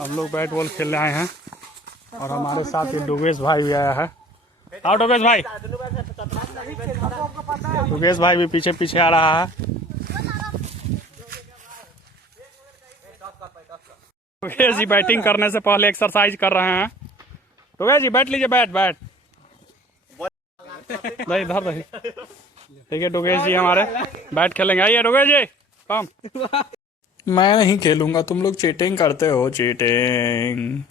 हम लोग bat ball खेलने आए हैं और हमारे साथ ये डुगेश भाई भी आया है। आओ डुगेश भाई। डुगेश भाई भी पीछे पीछे आ रहा है। डुगेश जी बैटिंग करने से पहले एक्सरसाइज कर रहे हैं। डुगेश जी बैठ लीजिए, बैट बैट नहीं इधर नहीं। ठीक है डुगेश जी हमारे बैट खेलेंगे। आइए डुगेश जी कम। मैं नहीं खेलूंगा, तुम लोग चीटिंग करते हो, चीटिंग।